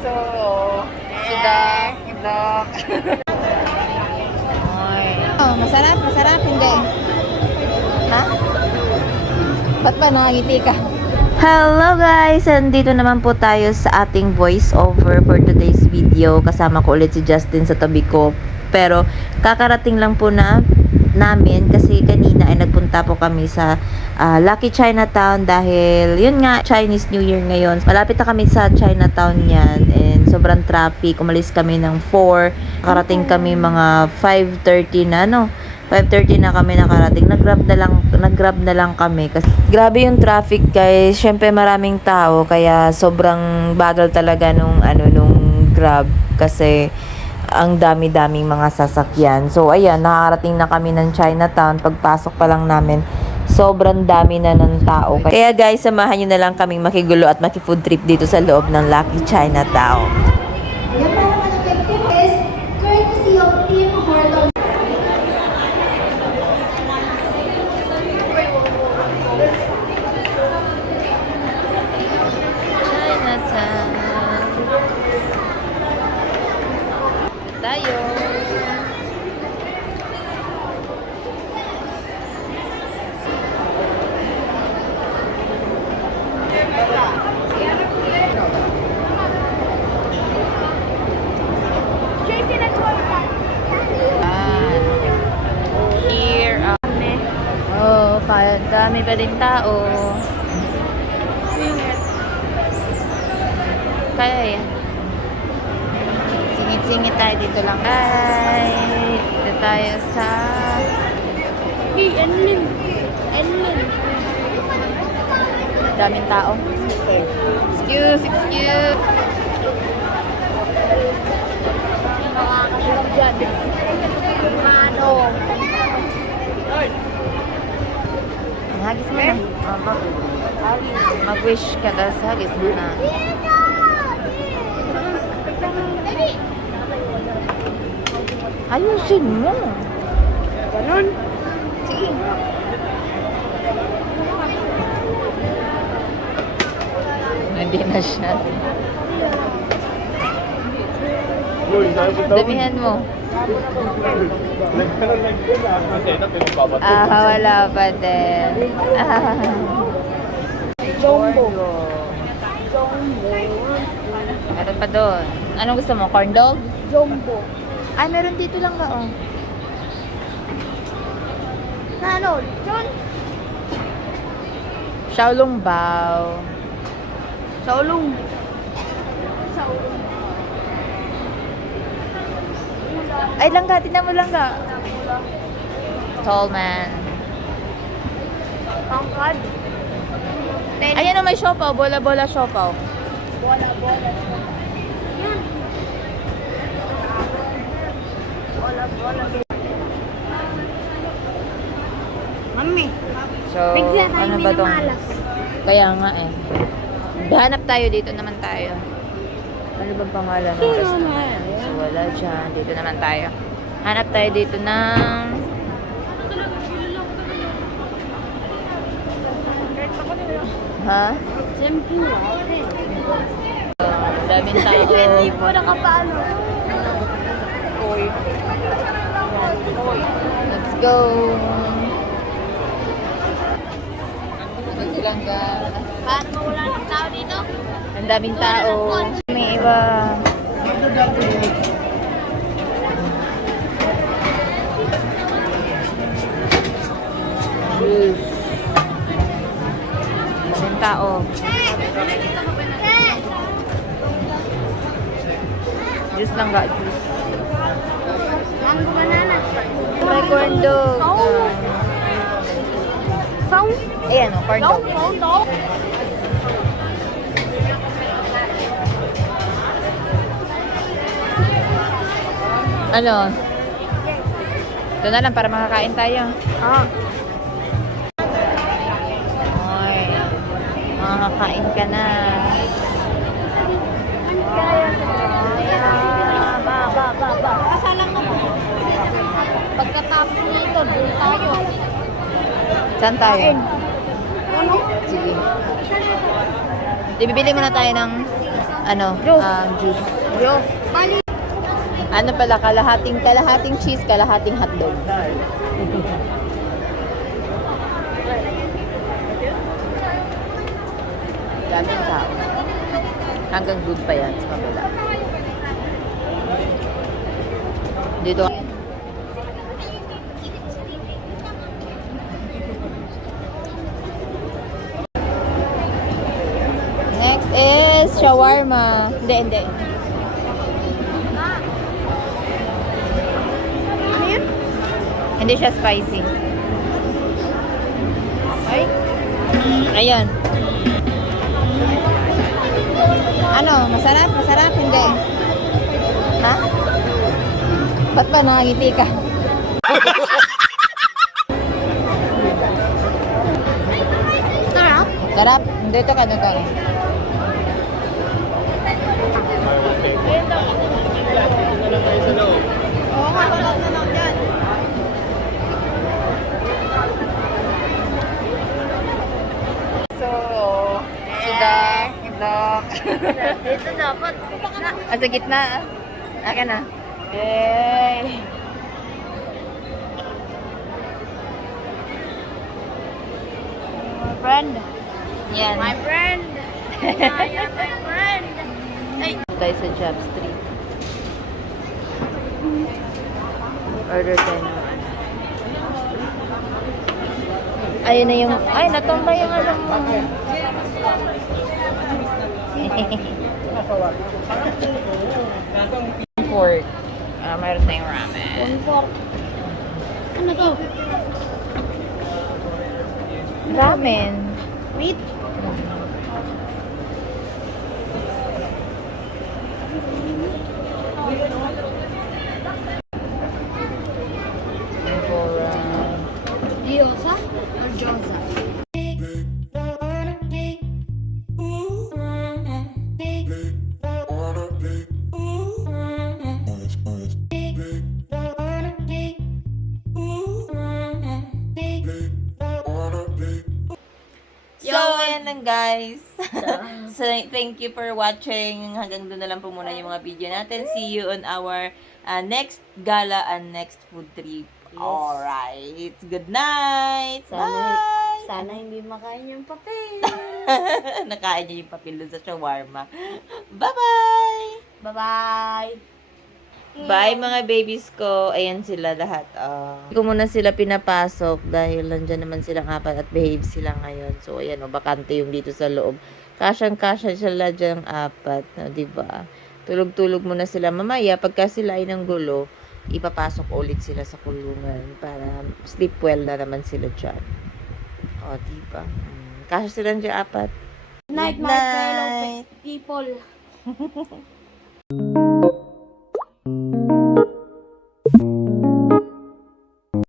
So, sudah, vlog. Oh, masarap, masarap, hindi. Ha? Ba't ba nakangiti ka? Hello guys! Andito naman po tayo sa ating voice over for today's video. Kasama ko ulit si Justin sa tabi ko. Pero kakarating lang po namin kasi kanina ay nagpunta po kami sa Lucky Chinatown dahil yun nga, Chinese New Year ngayon. Malapit na kami sa Chinatown yan and sobrang traffic. Umalis kami ng 4. Karating kami mga 5:30 na 5:30 na kami nakarating. Nag-grab na lang kami kasi grabe yung traffic guys. Syempre maraming tao kaya sobrang bagal talaga nung Grab kasi ang dami-daming mga sasakyan. So ayan, nakarating na kami ng Chinatown. Pagpasok pa lang namin, sobrang dami na ng tao. Kaya guys, samahan nyo na lang kaming makigulo at maki-food trip dito sa loob ng Lucky Chinatown. Yan para mag-effective is courtesy of Tim Hortons. Tayo. Here kaya dami pa din tao. Kaya yan. Singit-singit tayo dito lang. Dito tayo sa Enlin. daming tao. Excuse. Makakasulog dyan. Hagis mo na. Mag-wish ka tapos hagis mo na. Ayusin mo. Ganon. Sige. Hindi na siya. Damihan mo. Wala pa din. Jumbo. Meron pa doon. Anong gusto mo? Corn dog? Jumbo. Ay, meron dito lang ba? Oh. Na ano? John? Xiaolong bao. Saulong. Ay, langga. Tignan mo langga. Tall man. Pangkad. Ayan o, may siopaw. Bola-bola siopaw. Bola. Yan. Bola. Mami. So, Bigla tayo ano ba tong? minamalas. Kaya nga eh. Hanap tayo. Dito naman tayo. Ano bang pangalan ng restaurant? So, wala dyan. Dito naman tayo. Hanap tayo dito ng... Ha? Tempura. Daming tao. Hindi po nakapalo. Let's go. Langga. Paano mawala ng tao dito? Ang daming tao. May iba. Juice. Daming tao. Juice lang ga, juice. Mango banana. May corn dog. Song? Ayan o, corn dog. Ano? Ito na lang para makakain tayo. Oy. Makakain ka na. Ba. Kasalang mo. Pagkatapos nito, doon tayo. Saan tayo? Ano? Sige. Di, bibili muna tayo ng Ano? Juice. Diyos. Bali. Ano pala, kalahating cheese, kalahating hotdog. Daming tao. Hanggang good pa yan sa kabila. Dito. Next is shawarma. Hindi. Ano yun? Hindi siya spicy. Ay. Ayan. Ano? Masarap? Masarap? Hindi. Ha? Ba't ba nakangiti ka? Sarap? Sarap. Dito ka, dito. Oo nga, wala na lang dyan. So, sudah. Dito dapat. Sa gitna. Akin na. Yay! My friend. Yan. My friend. Ayan, my friend. Ay. Tayo sa Job Street. Order tayo ng ano. Ayun na yung... Ay, natumba yung ano mo. Pork. Mayroon tayong ramen. Ano to? Ramen. Meat? Gyoza or gyoza? So, ayan lang guys. So, thank you for watching. Hanggang doon na lang po muna yung mga video natin. See you on our next gala and next food trip. Alright. Good night. Bye. Sana hindi makain yung papel. Nakain niya yung papel dun sa shawarma. Bye-bye. Bye-bye. Bye mga babies ko. Ayan sila lahat. Hindi ko muna sila pinapasok dahil nandyan naman silang apat at behave sila ngayon. So ayan, bakante yung dito sa loob. Kasyang-kasya sila dyan apat. Diba? Tulog-tulog muna sila. Mamaya, pagka sila ay ng gulo, ipapasok ulit sila sa kulungan para sleep well na naman sila dyan. O, diba? Kasya sila dyan apat. Good night, my fellow people.